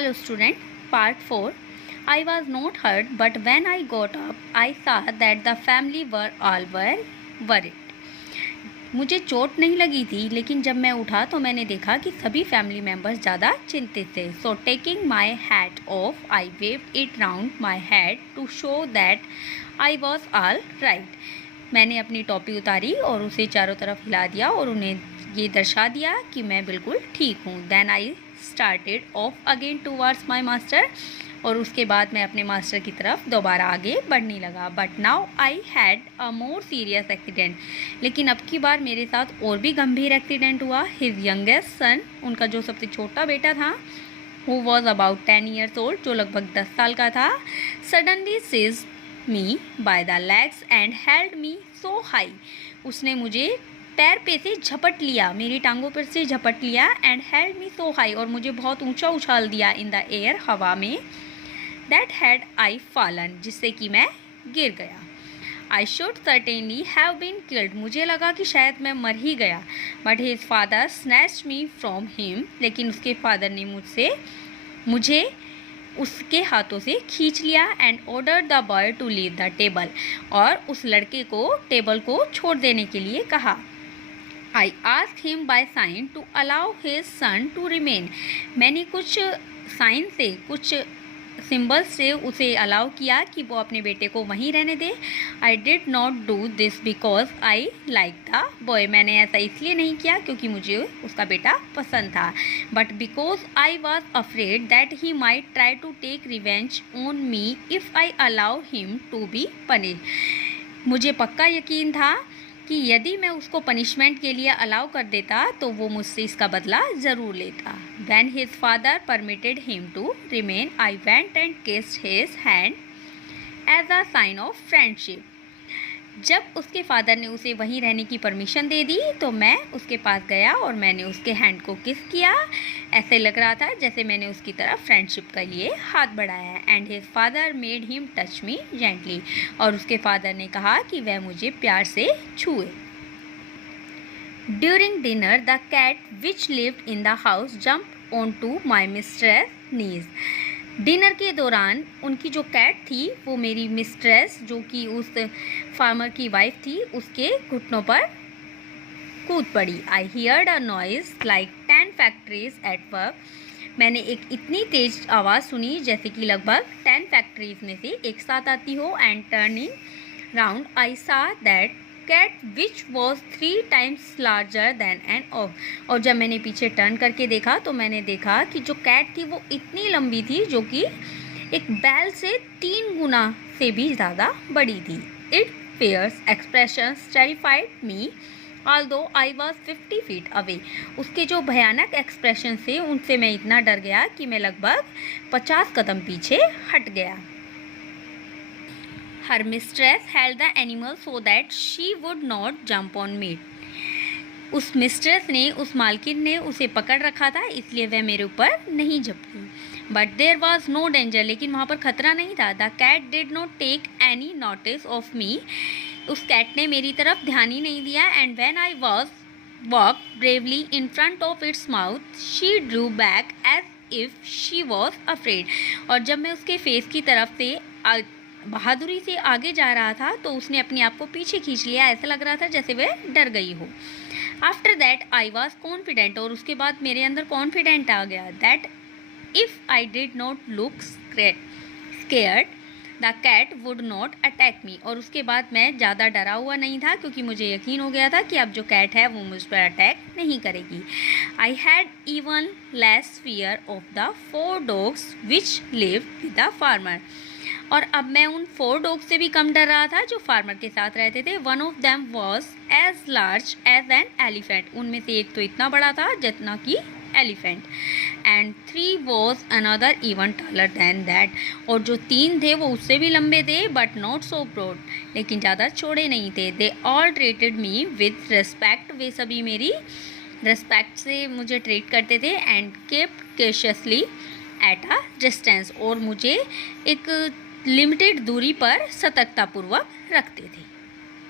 Hello student, part 4. I was not hurt, but when I got up, I saw that the family were all worried. मुझे चोट नहीं लगी थी, लेकिन जब मैं उठा तो मैंने देखा कि सभी फैमिली मेम्बर्स ज़्यादा चिंतित थे. So taking my hat off, I waved it round my head to show that I was all right. मैंने अपनी टोपी उतारी और उसे चारों तरफ हिला दिया और उन्हें ये दर्शा दिया कि मैं बिल्कुल ठीक हूँ. Then I started off again towards my master. और उसके बाद मैं अपने मास्टर की तरफ दोबारा आगे बढ़ने लगा. But now I had a more serious accident. लेकिन अब की बार मेरे साथ और भी गंभीर एक्सीडेंट हुआ. हिज यंगेस्ट सन, उनका जो सबसे छोटा बेटा था, who was about 10 years old, जो लगभग 10 साल का था, suddenly seized me by the legs and held me so high. उसने मुझे पैर पे से झपट लिया, मेरी टांगों पर से झपट लिया. And held me so high, और मुझे बहुत ऊंचा उछाल दिया इन द एयर, हवा में. दैट हैड आई फॉलन, जिससे कि मैं गिर गया. I should certainly have been killed, मुझे लगा कि शायद मैं मर ही गया. But his father snatched me from him, लेकिन उसके फादर ने मुझे उसके हाथों से खींच लिया. And order the boy to leave the table, और उस लड़के को टेबल को छोड़ देने के लिए कहा. I asked him by sign to allow his son to remain, मैंने कुछ साइन से, कुछ सिंबल से उसे अलाउ किया कि वो अपने बेटे को वहीं रहने दे. I did not do this because I like the boy, मैंने ऐसा इसलिए नहीं किया क्योंकि मुझे उसका बेटा पसंद था. But because I was afraid that he might try to take revenge on me if I allow him to be punish, मुझे पक्का यकीन था कि यदि मैं उसको पनिशमेंट के लिए अलाउ कर देता तो वो मुझसे इसका बदला ज़रूर लेता. When his father permitted him to remain, I went and kissed his hand as a sign of friendship. जब उसके फादर ने उसे वहीं रहने की परमिशन दे दी तो मैं उसके पास गया और मैंने उसके हैंड को किस किया. ऐसे लग रहा था जैसे मैंने उसकी तरफ फ्रेंडशिप के लिए हाथ बढ़ाया. And his father made him touch me gently, और उसके फादर ने कहा कि वह मुझे प्यार से छुए. During dinner the cat which lived in the house jump on to my mistress knees. Dinner के दौरान उनकी जो कैट थी वो मेरी मिस्ट्रेस, जो कि उस फार्मर की वाइफ थी, उसके घुटनों पर कूद पड़ी. आई heard a noise like 10 factories at work, मैंने एक इतनी तेज आवाज़ सुनी जैसे कि लगभग 10 फैक्ट्रीज में से एक साथ आती हो. And turning round I saw that cat which was 3 times larger than an ऑफ, और जब मैंने पीछे टर्न करके देखा तो मैंने देखा कि जो कैट थी वो इतनी लंबी थी जो कि एक बैल से 3 गुना से भी ज़्यादा बड़ी थी. It fierce expressions terrified me although I was 50 feet away, उसके जो भयानक एक्सप्रेशन थे उनसे मैं इतना डर गया कि मैं लगभग 50 कदम पीछे हट गया. Her mistress held the animal so that she would not jump on me. उस मिस्ट्रेस ने, उस मालकिन ने उसे पकड़ रखा था, इसलिए वह मेरे ऊपर नहीं झपटी. But there was no danger, लेकिन वहाँ पर खतरा नहीं था. The cat did not take any notice of me, उस कैट ने मेरी तरफ ध्यान ही नहीं दिया. And when I was walk bravely in front of its mouth she drew back as if she was afraid, और जब मैं उसके फेस की तरफ से बहादुरी से आगे जा रहा था तो उसने अपने आप को पीछे खींच लिया, ऐसा लग रहा था जैसे वह डर गई हो. After that I was confident, और उसके बाद मेरे अंदर कॉन्फिडेंट आ गया that if I did not look scared the cat would not attack me, और उसके बाद मैं ज़्यादा डरा हुआ नहीं था क्योंकि मुझे यकीन हो गया था कि अब जो कैट है वो मुझ पर अटैक नहीं करेगी. I had even less fear of the 4 dogs which live with the farmer, और अब मैं उन 4 dogs से भी कम डर रहा था जो फार्मर के साथ रहते थे. One of them was as large as an elephant, उनमें से एक तो इतना बड़ा था जितना कि elephant. And 3 was another even taller than that, और जो 3 थे वो उससे भी लंबे थे, बट नॉट सो ब्रॉड, लेकिन ज़्यादा चौड़े नहीं थे. They all treated me with respect, वे सभी मेरी रिस्पेक्ट से मुझे ट्रीट करते थे. And kept cautiously at a distance, और मुझे एक लिमिटेड दूरी पर सतर्कतापूर्वक रखते थे.